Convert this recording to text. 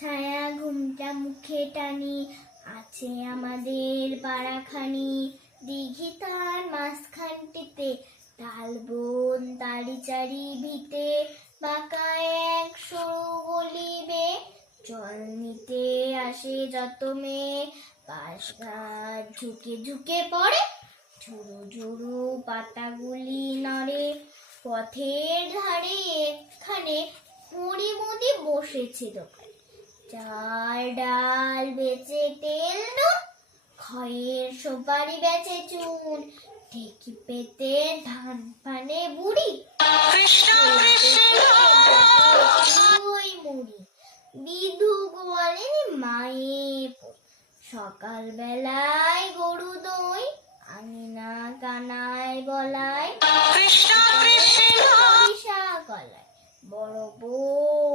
ছায়া ঘুমটা মুখে টানি, আছে আমাদের পাড়াখানি। দিঘি তার মাঝখানটিতে, তাল বন তারি চারি ভিতে, বাঁকা এক সরু গলি বেয়ে জল নিতে আসে যত মেয়ে। পাশ ঘাট ঝুঁকে ঝুঁকে পড়ে, ঝুরু ঝুরু পাতাগুলি নড়ে। পথের ধারে একখানে মুড়ি বসেছে দোকানে, চাল ডাল বেচে তেল নুন, খয়ের সুপারি বেচে চুন। ঢেকি পেতে ধান পানে বুড়ি, ওই মুড়ি বিধু গোয়ালে মায়ে। সকাল বেলায় গরু দই, আঙিনা কানায় বলায়, কলায় বড় বউ